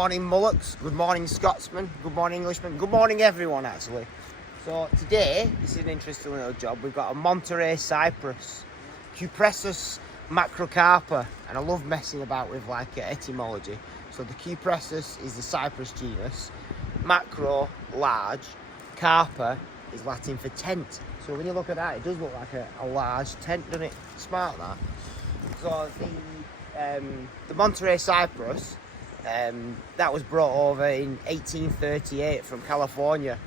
Morning Mullocks, good morning Scotsman, good morning Englishman, good morning everyone actually. So today, this is an interesting little job. We've got a Monterey Cyprus, Cupressus macrocarpa, and I love messing about with like etymology. So the Cupressus is the Cyprus genus, macro, large, carpa is Latin for tent. So when you look at that, it does look like a large tent, doesn't it? Smart that. So the Monterey Cyprus, that was brought over in 1838 from California.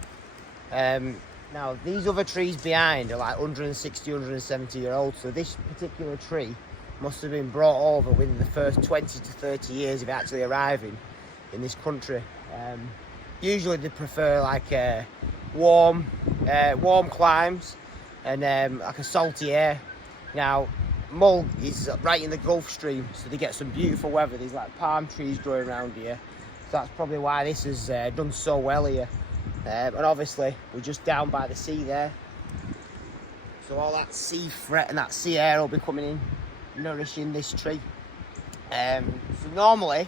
Now these other trees behind are like 160, 170 year old, so this particular tree must have been brought over within the first 20 to 30 years of actually arriving in this country. Usually they prefer like warm climes and like a salty air. Now Mull is right in the Gulf Stream, so they get some beautiful weather. There's like palm trees growing around here, so that's probably why this has done so well here. And obviously we're just down by the sea there, so all that sea fret and that sea air will be coming in, nourishing this tree. So normally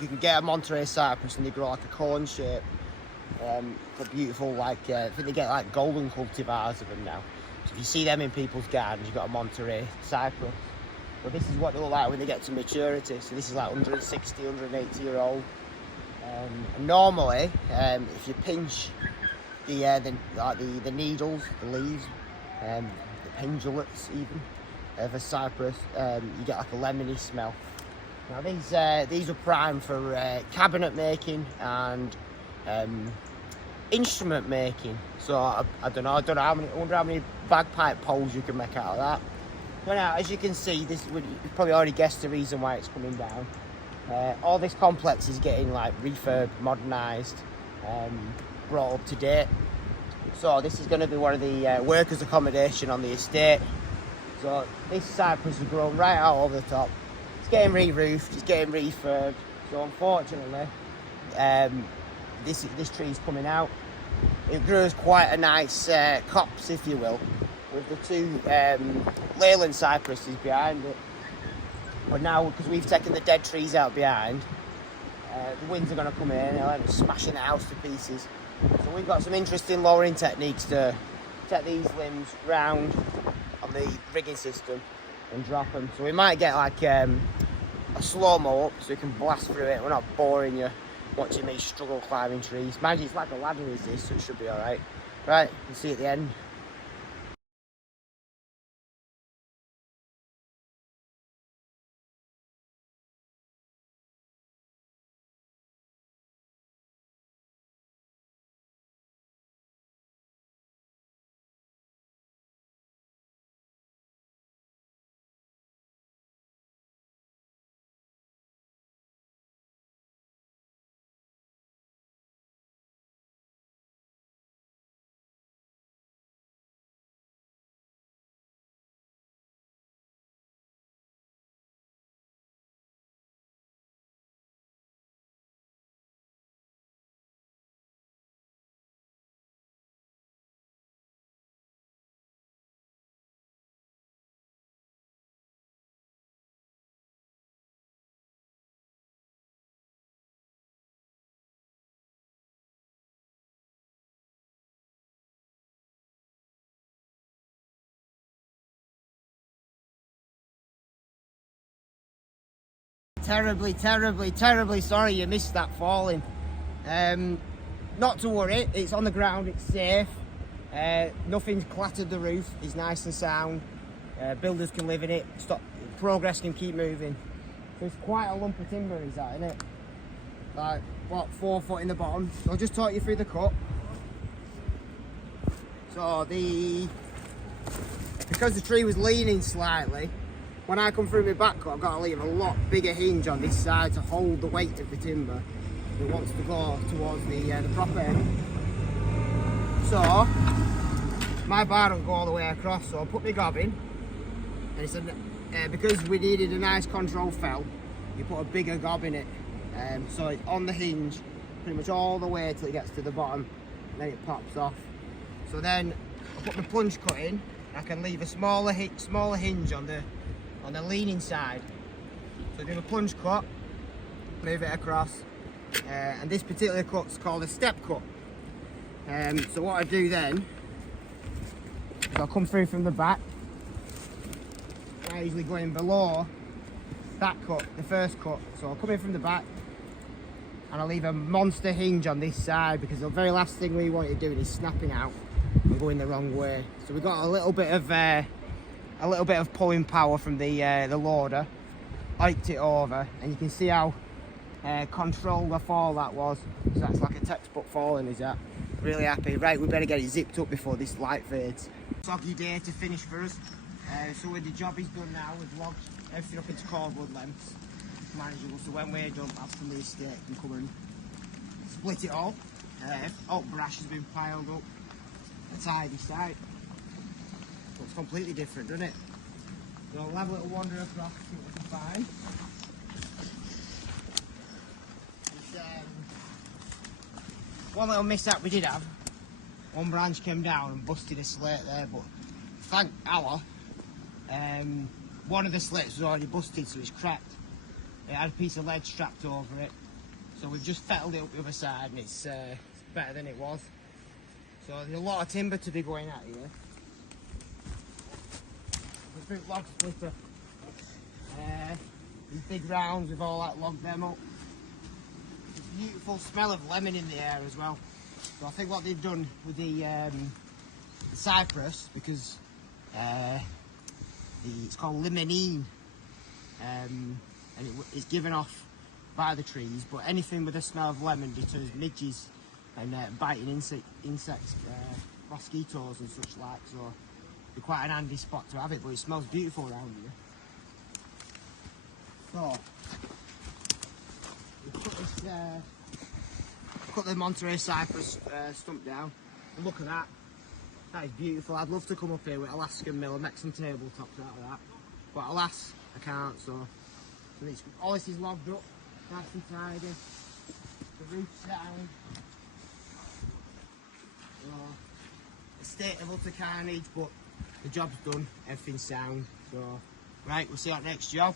you can get a Monterey Cyprus and they grow like a cone shape. For beautiful, like I think they get like golden cultivars of them now. So if you see them in people's gardens, you've got a Monterey Cyprus. But this is what they look like when they get to maturity. So this is like 160, 180 year old. And normally, if you pinch the needles, the leaves, the pendulates even of a cypress, you get like a lemony smell. Now these are primed for cabinet making and instrument making. So I don't know how many. I wonder how many bagpipe poles you can make out of that. But now, as you can see, you've probably already guessed the reason why it's coming down. All this complex is getting like refurbed, modernised, brought up to date. So this is going to be one of the workers' accommodation on the estate. So this cypress is grown right out over the top. It's getting re-roofed, it's getting refurbed. So unfortunately, this tree's coming out. It grows quite a nice copse, if you will, with the two Leyland Cypruses behind it. But now, because we've taken the dead trees out behind, the winds are going to come in and they're smashing the house to pieces. So we've got some interesting lowering techniques to take these limbs round on the rigging system and drop them. So we might get like a slow-mo up so we can blast through it. We're not boring you watching me struggle climbing trees. Mind you, it's like a ladder is this, so it should be alright. Right, we'll see you at the end. Terribly sorry you missed that falling. Not to worry, it's on the ground, it's safe. Nothing's clattered the roof, it's nice and sound. Builders can live in it, progress can keep moving. So it's quite a lump of timber, is that, isn't it? Like, what, 4 foot in the bottom. So I'll just talk you through the cut. So because the tree was leaning slightly, when I come through my back cut, I've got to leave a lot bigger hinge on this side to hold the weight of the timber that wants to go towards the prop end. So my bar don't go all the way across, so I put my gob in, and it's because we needed a nice control fell, you put a bigger gob in it, so it's on the hinge pretty much all the way till it gets to the bottom, and then it pops off. So then I put my plunge cut in, and I can leave a smaller hinge on the leaning side. So do a plunge cut, move it across, And this particular cut's called a step cut. So what I do then is I'll come through from the back. I usually go in below that cut, the first cut. So I'll come in from the back and I'll leave a monster hinge on this side, because the very last thing we want you doing is snapping out and going the wrong way. So we've got a little bit of pulling power from the loader, hiked it over, and you can see how controlled the fall that was. So that's like a textbook falling, is that? Really happy. Right, we better get it zipped up before this light fades. Soggy day to finish for us. So when the job is done now, we've logged everything up into cordwood lengths, manageable. So when we're done, perhaps from the estate can come and split it all. All brash has been piled up. A tidy site. Looks completely different, doesn't it? So we'll have a little wander across, see what we can find. One little mishap we did have. One branch came down and busted a slate there, but thank Allah, one of the slates was already busted, so it's cracked. It had a piece of lead strapped over it, so we've just fettled it up the other side, and it's better than it was. So there's a lot of timber to be going at here. The big log splitter. These big rounds, we've all logged them up. There's a beautiful smell of lemon in the air as well. So I think what they've done with the cypress, because it's called limonene, and it's given off by the trees, but anything with a smell of lemon deters midges and biting insects, mosquitoes and such like, so it's quite an handy spot to have it, but it smells beautiful around here. So, we cut the Monterey Cyprus stump down, and look at that. That is beautiful. I'd love to come up here with Alaskan mill and make some tabletops out of that, but alas, I can't. So all this is logged up, nice and tidy. The roof's sound. A state of utter carnage, but the job's done, everything's sound. So, right, we'll see you at next job.